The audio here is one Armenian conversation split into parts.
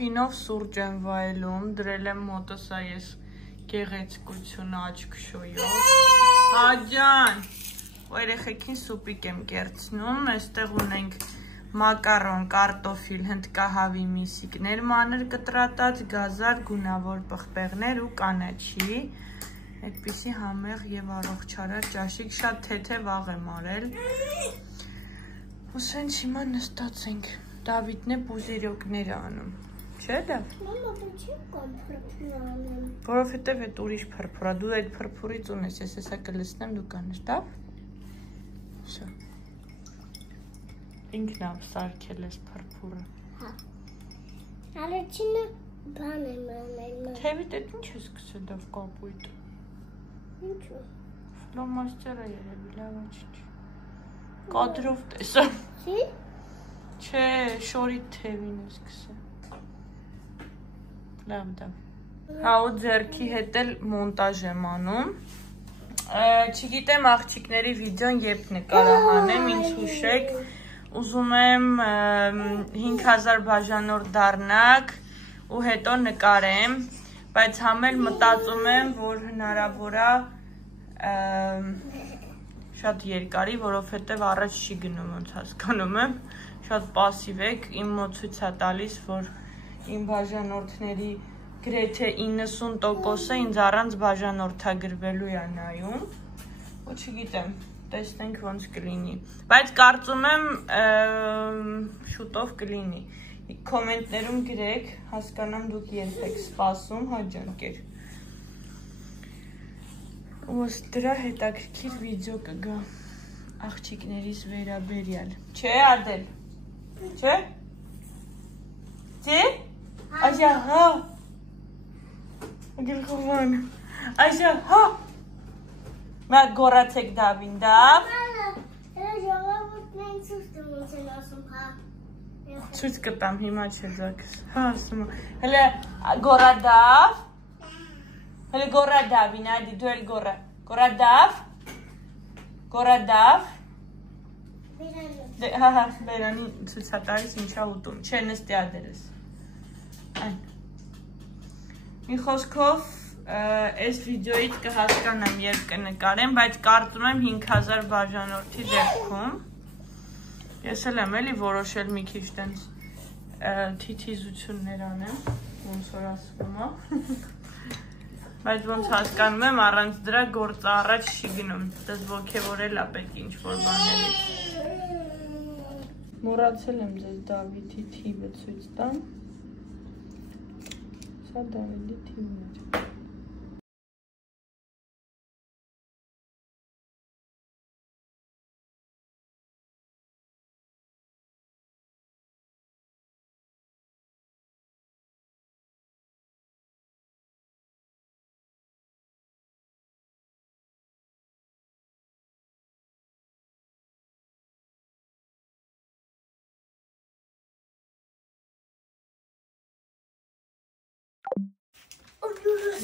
պարաֆինով սուրճ եմ վայելում, դրել եմ մոտս այս գեղեցկությունը աչք շոյով։ Հաջան, երեխեքին սուպիկ եմ կերցնում, այստեղ ունենք մակարոն, կարտոֆիլ, հնդկահավի միսիկներ, մանր կտրատած, գազար, գունավոր պղպեղներ ու կանաչի։ Այդպիսի համեղ եւ առողջարար ճաշիկ, շատ թեթև աղ եմ արել։ Ուսենց հիմա նստած ենք, Դավիթն է պուզիրոկներ անում, չէ՞ Դավ։ Մամա, ինչի՞ կամ փրփուր անեմ։ Որովհետև այդ ուրիշ փրփուր է, դու այդ փրփուրից ունես, ես հեսա կլցնեմ, դու կանես, Դավ։ Շա։ Ինքն ավ սարքել ես փրփուրը։ Հա։ Առաջինը բան եմ անել։ Թևիդ այդ ինչ ես սկսել Դավ կապույտը։ Ինչու։ Ֆլոմաստերը երևի լավ չի։ Կադրով տեսա։ Չի։ Չէ, շորի թևին ես սկսել։ Լավ Դավ։ Հա ու ձեռքի հետ էլ մոնտաժ եմ անում։ Չգիտեմ աղջիկների վիդեոն երբ նկարահանեմ, ինձ հուշեք։ Ուզում եմ 5000 բաժանորդ դառնաք ու հետո նկարեմ, բայց համ էլ մտածում եմ, որ հնարավոր է շատ երկարի, որովհետև առաջ չի գնում, ոնց հասկանում եմ, շատ պասիվ եք, իմ մոտ ցույց է տալիս, որ իմ բաժանորդների գրեթե 90%-ը ինձ առանց բաժանորդագրվելու է նայում, ու չգիտեմ, տեսնենք ոնց կլինի, բայց կարծում եմ շուտով կլինի, կոմենտներում գրեք, հասկանամ դուք երբ եք սպասում, հաջանքեր, ու դրա հետաքրքիր վիդեո կգա աղջիկներիս վերաբերյալ, չէ Ադել, չէ, չէ, այժա հա, Գլխովան, այժա հա, Մա գորացեք Դավին, Դավ։ Ցույց կտամ, հիմա չէ ձակս, հա ասում, հələ գորա Դավ, հələ գորա Դավին, այդի դու էլ գորա, գորա Դավ, հա, բերանի ցույցատարիս ինչա ուտում, չէ նստի ադերես, այն, մի խոսքով, այս վիդեոից կհասկանամ երբ կնկարեմ, բայց կարծում եմ 5000 բաժանորդի դեպքում ես էլ եմ էլի որոշել մի քիչ տենց թիթիզություններ անեմ, ոնց որ ասվում է, բայց ոնց հասկանում եմ առանց դրա գործը առաջ չի գնում, դες ոգևորել է պետք ինչ-որ բաներից։ Մոռացել եմ ձեզ Դավիթի թիվը ցույց տամ, սա Դավիթի թիվն էր։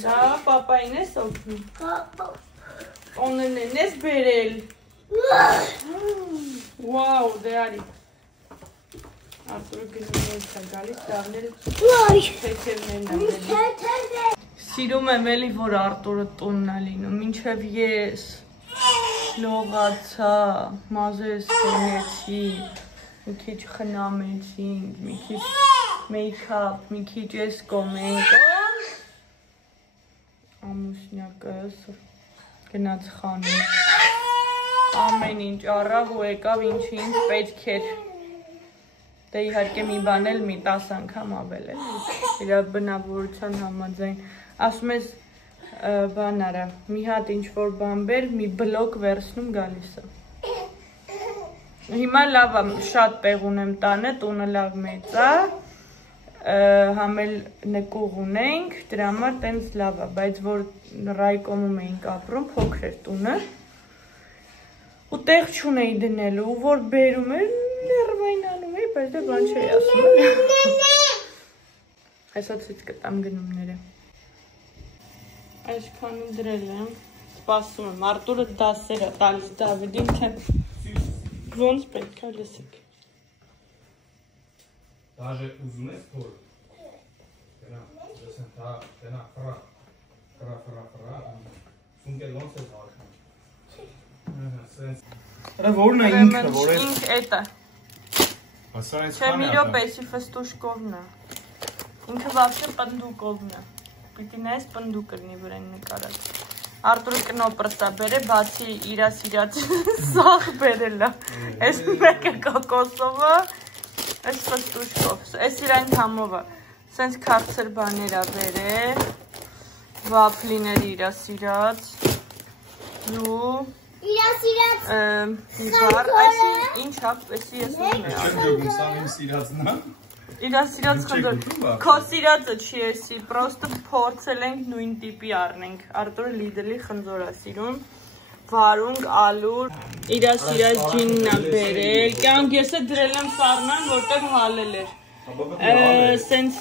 Դա պապային ես օգնում։ Օնեն ես բերել։ Վաու, դե արի։ Արտուրը գնում ես է գալիս, դավնել թեթևներն ամենի։ Սիրում եմ էլի, որ Արտուրը տունն է լինում, մինչև ես լողացա, մազերս սենեցի, մի քիչ խնամեցինք, մի քիչ մեյքափ, մի քիչ ես կոմենք, ամուսնյակս գնաց խանութ, ամեն ինչ առավ ու եկավ ինչ պետք էր, դե իհարկե մի բան էլ մի 10 անգամ ավել է, իր բնավորության համաձայն, ասում ես բան արա, մի հատ ինչ-որ բան բեր, մի բլոկ վերցնում գալիս է, հիմա լավ է, շատ տեղ ունեմ տանը, տունը լավ մեծ է, համել նկուղ ունենք, դրա համար տենց լավ է, բայց որ Ռայկոմում էինք ապրում, փոքր էր տունը, ու տեղ չունեի դնելու, որ բերում էր, ներվայնանում էի, բայց դե բան չէի ասում է, այսա ցույց կտամ գնումները, այսքանում դրել եմ, սպասում եմ, Արտուրը դասեր է տալիս Դավիթին, թե ոնց պետք է լսեք։ Դաժե ուզում ես փոր։ Որն է ինքը, որ է։ Ինք էտա։ Չէ, մի րոպե, ֆստուշկովն է։ Ինքը вообще պնդուկովն է։ Պիտի նայես պնդուկ կլինի վրան նկարած։ Արտուրը կնոպրսա բերե, բացի իրա սիրած սաղ բերել է։ Այս մեկը կոկոսովը, այս ֆստուշկով, այս իրան համով է։ Սենց քարցր բաներ է բերե, վափլիներ իրա սիրած, ու իրա սիրած բար, այսի ինչ հապ, այսի ես ուզում է Չեմ ջոգում, սա իմ սիրածն է։ Իրա սիրած խնդր, քո սիրածը չի էսի, պրոստը փորձել ենք նույն տիպի առնենք, Արտուրը լիդելի խնձոր է սիրում, վարունգ, ալուր, իրա սիրած ջինն է բերել, կյանք ես է դրել եմ սառնան, որտեղ հալել էր, սենց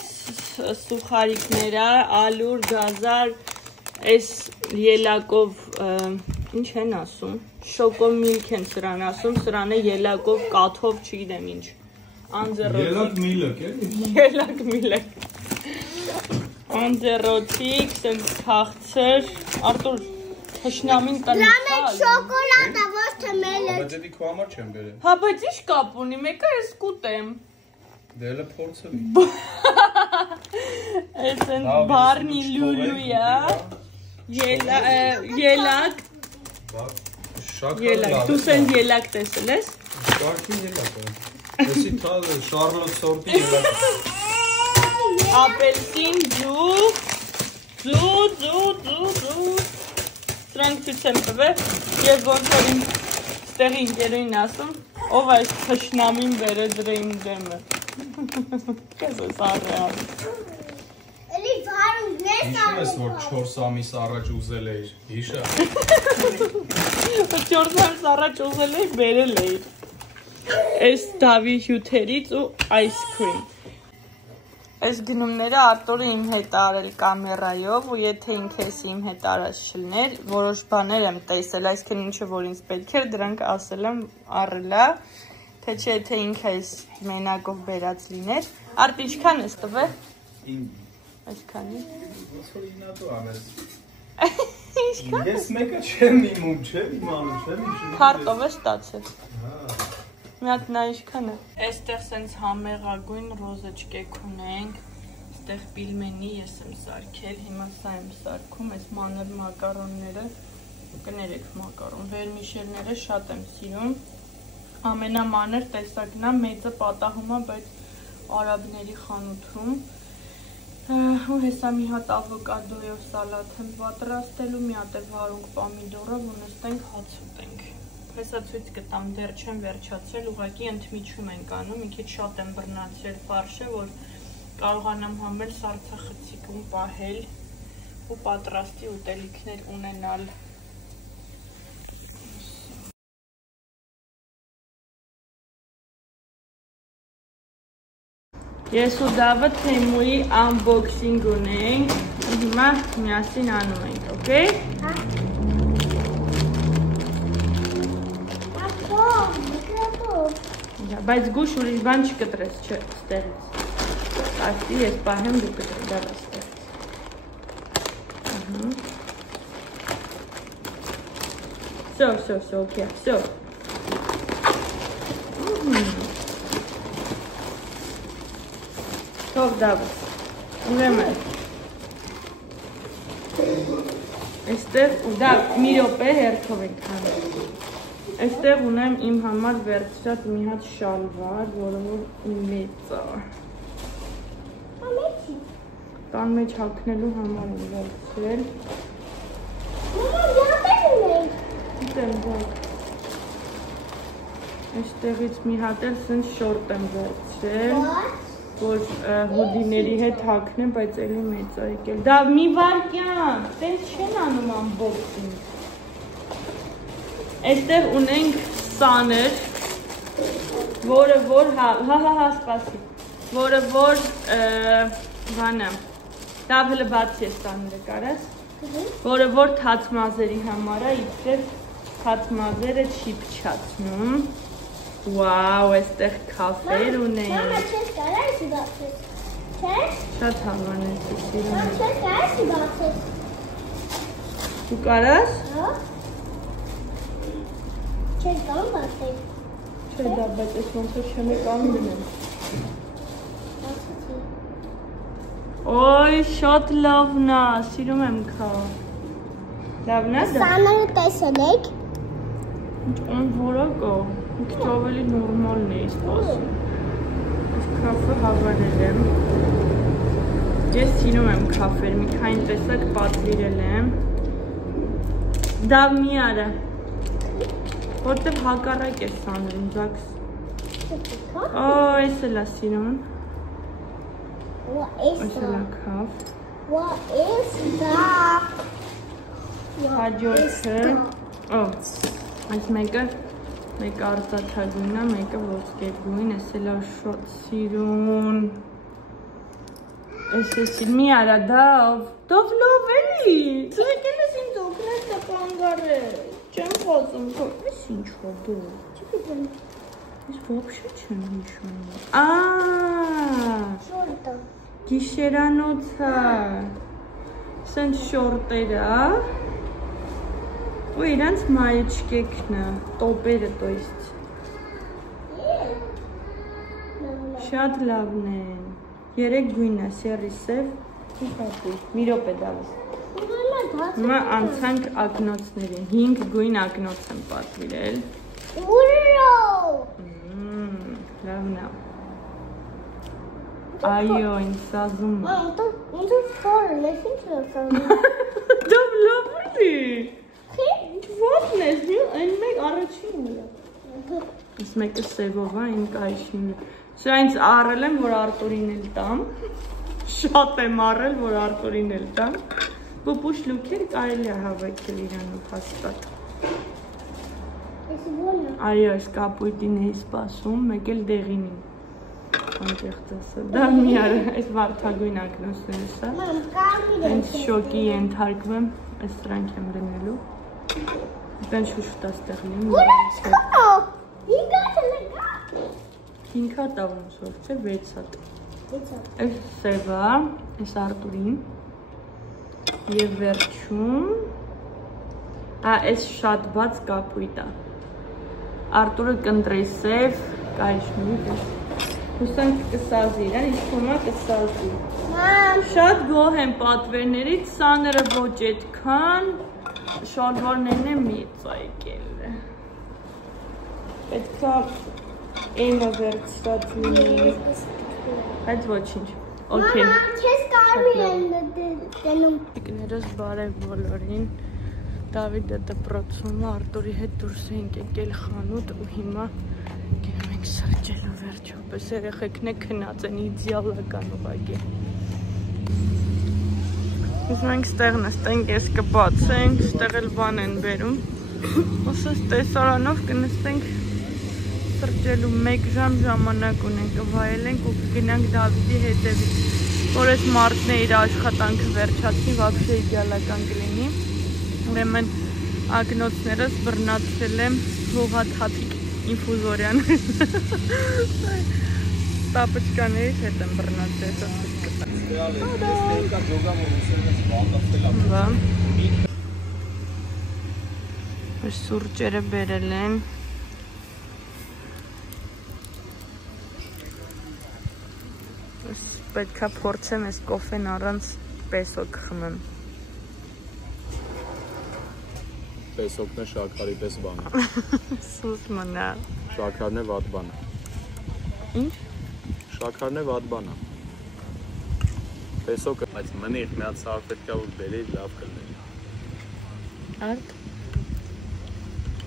սուխարիկներ է, ալուր, գազար, այս ելակով, ինչ են ասում, շոկոմիլք են սրան ասում, սրան է ելակով, կաթով, չգիտեմ ինչ, Ելակ միլակ, ելակ միլակ, անձերոտիկ, սենց քաղցր, Արտուր, հշնամին տնից Դրանք շոկոլադ է, ոչ թե մելը։ Բայց էդի քո համար չեմ բերել։ Հա, բայց ինչ կապ ունի, մեկը ես կուտեմ։ Դե էլը փորձը։ Այս են բարնի լուլույա, ելակ, դու սենց ելակ տեսել ես։ Շարքին ելակ է։ Էսի թազը Շարլոտ սորտի ելակ։ Ապելսին, ձու, սրանք ցույց եմ տվել, եւ ոնց որ իմ ստեղի ընկերուհին ասում, ով այս թշնամին բերել դրա իմ դեմը։ Քեզ է սարը։ Էլի վարունգներ Հիշում ես, որ 4 ամիս առաջ ուզել էիր, հիշա։ 4 ամիս առաջ ուզել էի, բերել էի։ Այս դավի հյութերից ու այսքրիմ։ Այս գնումները Արտուրը իմ հետ արել կամերայով ու եթե ինքը ես իմ հետ արած չլներ, որոշ բաներ եմ տեսել, այսքան ինչը որ ինձ պետք էր, դրանք ասել եմ առելա, թե չէ եթե ինքը այս մենակով բերած լիներ։ Արդ ինչքան ես տվել։ Այսքանի։ Ոնց որ ինատու անես։ Ինչքան։ Ես մեկը չեմ իմում, չեմ իմանում, չեմ իշում։ Քարտով է ստացել։ Մի հատ նա ինչքան է։ Այստեղ սենց համեղագույն ռոզեչկեք ունենք, այստեղ պիլմենի ես եմ սարքել, հիմա սա եմ սարքում, այս մանր մակարոնները, կներեք մակարոն, վերմիշելները շատ եմ սիրում, ամենամանր տեսակն է, մեծը պատահում է, բայց արաբների խանութում, ու հեսա մի հատ ավոկադոյով սալատ եմ պատրաստելու, մի հատ է վարունգ պամիդորով ու նստենք հաց ուտենք։ Հեսա ցույց կտամ, դեռ չեմ վերջացրել, ուղղակի ընդմիջում ենք անում, մի քիչ շատ եմ բռնացրել ֆարշը, որ կարողանամ համել սառցախցիկում պահել ու պատրաստի ուտելիքներ ունենալ։ Ես ու Դավը Թեմուի unboxing ունենք, հիմա միասին անում ենք, օքեյ։ Բայց գուշ ուրիշ բան չկտրես, չէ, ստեղից։ Աստի ես պահեմ դու կտրես, դավա ստեղից։ Всё, окей, всё։ Թող դավը, ուրեմն։ Այստեղ ու դա մի րոպե հերթով ենք հանում։ Այստեղ ունեմ իմ համար վերցրած մի հատ շալվար, որը որ մեծ է։ Տան մեջ հագնելու համար եմ վերցրել։ Այստեղից մի հատ էլ սենց շորտ եմ վերցրել, որ հոդիների հետ հագնեմ, բայց էլի մեծ է եկել։ Դա մի վարկյան, տենց չեն անում unboxing։ Այստեղ ունենք սաներ, որը որ, հա, սպասի, որը որ, բանը, դա հլը բացի է սաները կարած, որը որ թացմազերի համար է, իբրև թացմազերը չի փչացնում, վաու, այստեղ կաֆեր ունենք, Չէ՞։ Շատ հավանեցի, սիրում եմ։ Չէ, կարաս բացես։ Դու կարաս։ Հա։ Չէ, կամ բացես։ Չէ, դա բայց ես ոնց որ չեմ եկամ դնեմ։ Բացեցի։ Ոյ, շատ լավն է, սիրում եմ քա։ Լավն է դա։ Սաները տեսել եք։ Ինչ անվորակ է, մի քիչ ավելի նորմալն է սպասում։ Ես քաֆը հավանել եմ։ Ես սիրում եմ քաֆեր, մի քանի տեսակ պատվիրել եմ։ Դա մի արա։ Որտև հակառակ է սաներում, ձակս։ Օ, ես էլ է սիրում։ Ես էլ է քաֆ։ What is that? Հաջորդը, այս մեկը արծաթագույնն է, մեկը ոսկեգույն, ես էլ է շատ սիրուն։ Ես սիրում մի արա դով լով էլի, ծրեկել ես ինձ օգնել տպանգարել, չեմ խոցում, ես ինչ հո դու, ես ոբշե չեմ հիշում, Շորտը։ գիշերանոցը, սենց շորտերը, ու իրանց մայեչկեքն է, տոպերը то есть, շատ լավն են, 3 գույնն է, սերի սև, ու կապույտ, մի րոպե դալիս։ Հիմա անցանք ակնոցներին, 5 գույն ակնոց եմ պատվիրել։ Ուրո։ Լավն է։ Այո, ինձ սազում է։ Ինձ ֆորն ես ինչ լսում։ Դով լավ էլի։ Ինչ ոտն ես, այն մեկ առաջինն է։ Ես մեկը սևով է, իմ կայշինը։ Սա ինձ առել եմ, որ Արտուրին էլ տամ։ Շատ եմ առել, որ Արտուրին էլ տամ։ Պուպուշ լուքեր կարելի է հավաքել իրանով հաստատ։ Այո, այս կապույտին էի սպասում, մեկ էլ դեղինին։ Անկեղծ ասել, դա մի արա, այս վարդագույն ակնոցներս է։ Հենց շոկի ենթարկվեմ, այս սրանք եմ դնելու։ Բեն շուշուտ աստեղ լինում։ Ինքա տավում սորց է, 6 հատ։ Այս սևա, այս Արտուրին։ Եվ վերջում, այս շատ բաց կապույտ է։ Արտուրը կընտրի սև, կայշմիկ է։ Հուսանք կսազի իրան, իշխում է կսազի։ Շատ գոհ եմ պատվերներից, սաները ոչ այդքան, շալվարներն է մեծ այկել։ Պետք է եմը վերցրած լինի, բայց ոչինչ, օքեյ։ Չես կարմիր են դնում։ Իկներս բարև բոլորին, Դավիդը դպրոցում է, Արտուրի հետ դուրս ենք եկել խանութ ու հիմա գնում ենք սրճելու վերջապես, երեխեքն է քնած են իդեալական ուղղակի։ Ուզում ենք ստեղն նստենք, ես կբացենք, ստեղ էլ բան են բերում, ոսս տեսարանով կնստենք սրճելու 1 ժամ ժամանակ ունենք, կվայելենք ու կգնանք Դավիդի հետևից, որ այս մարդն է իր աշխատանքը վերջացնի, վաբշե իդեալական կլինի։ Ուրեմն ակնոցներս բռնացրել եմ հողաթաթիկ ինֆուզորյան։ Տապճկաներից հետ եմ բռնացրել, սոսիկ կտան։ Այս սուրճերը բերել են։ Պետք է փորձեմ այս կոֆեն առանց պեսոկ խմեմ։ Պեսոկն է շաքարի պես բան է։ Սուս մնա։ Շաքարն է վատ բան է։ Ինչ։ Շաքարն է վատ բան է։ Պեսոկը, բայց մնիղ միած սար պետք է որ բերի լավ կլինի։ Արդ։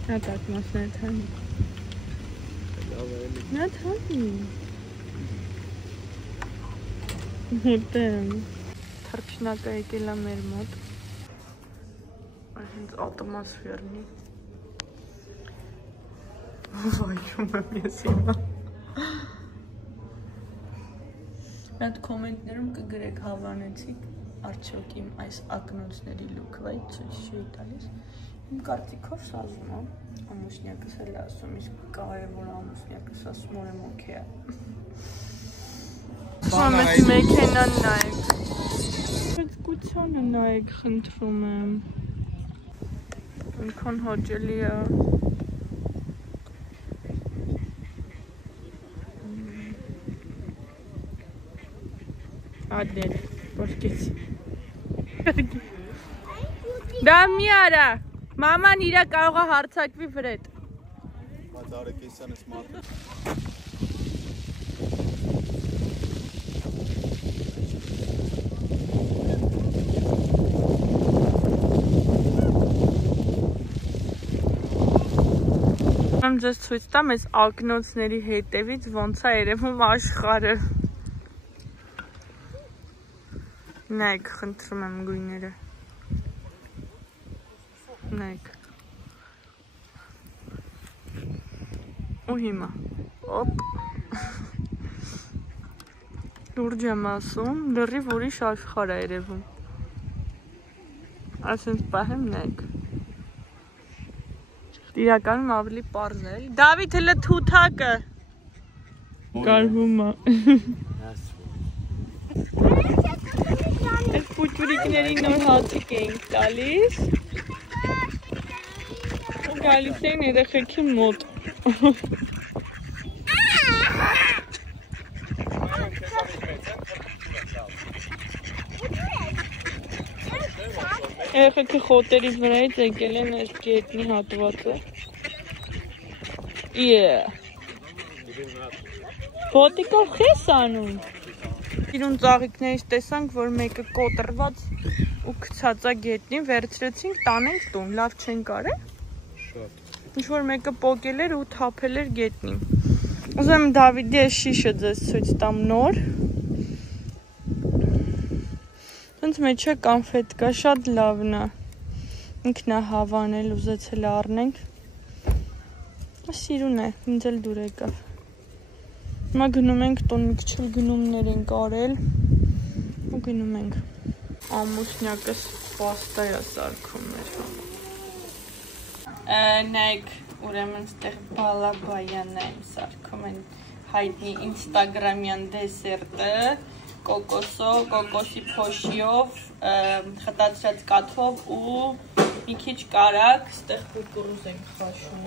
Նա տակմասն է թանի։ Լավ է էլի։ Նա թանի։ Հետեմ։ Թրջնակը եկել է մեր մոտ։ Հենց ատմոսֆերնի։ Վայում եմ ես հիմա։ Այդ կոմենտներում կգրեք հավանեցիք արդյոք իմ այս ակնոցների լուքվայ ցույց չի տալիս։ Իմ կարծիքով սազում է, ամուսնյակս էլ ասում, իսկ կարևոր ամուսնյակս ասում ուրեմն օքեյ է։ Մամետ մեքենան նայեք։ Գուցանը նայեք, խնդրում եմ։ Ինքան հաճելի է։ Ադներ, որքեց։ Դա մի արա, մաման իրա կարող է հարցակվի վրետ։ Բայց արեկեսան ես մարդը։ Եմ ձեզ ցույց տամ այս ակնոցների հետևից ոնց է երևում աշխարհը։ Նայեք, խնդրում եմ գույները։ Նայեք։ Ու հիմա, օպ։ Լուրջ եմ ասում, լրիվ ուրիշ աշխարհ է երևում։ Ասենց պահեմ, նայեք։ Իրականում ավելի պարզ է։ Դավիթ հլը թութակը։ Կարվում է։ Այս պուճուրիկների նոր հացիկ էինք տալիս։ Գալիս էին երեխեքի մոտ։ Երեխեքը խոտերի վրայից եկել են այս գետնի հատվածը։ Ոտիկով խես անում։ Իրուն ծաղիկներից տեսանք, որ մեկը կոտրված ու գցած է գետնին, վերցրեցինք, տանենք տուն, լավ չեն կարել։ Շատ։ Ինչ-որ մեկը պոկել էր ու թափել էր գետնին։ Ուզում եմ Դավիթի այս շիշը ձեզ ցույց տամ նոր։ Հենց մեջը կոնֆետ կա, շատ լավն է։ Ինքն է հավանել, ուզեցել առնենք։ Սիրուն է, ինձ էլ դուր եկավ։ Հիմա գնում ենք տուն, մի քիչ գնումներ ենք արել ու գնում ենք։ Ամուսնյակս պաստա է սարքում մեր համար։ Նայեք, ուրեմն ստեղ բալաբայանն եմ սարքում են հայտնի ինստագրամյան դեսերտը, կոկոսով, կոկոսի փոշիով, խտացրած կաթով ու մի քիչ կարակ, ստեղ կուկուրուզ ենք խաշում։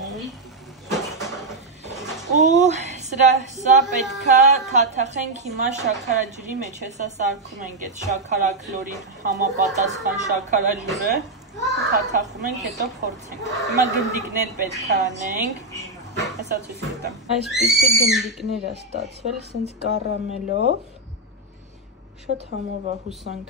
Ու սա պետքա թաթախենք հիմա շաքարաջրի մեջ, հեսա սարքում ենք այդ շաքարակլորի համապատասխան շաքարաջուրը, թաթախում ենք, հետո փորձենք։ Հիմա գնդիկներ պետքա անենք, հեսա ցույց տամ։ Այսպիսի գնդիկներ է ստացվել, սենց կարամելով, շատ համով է հուսանք։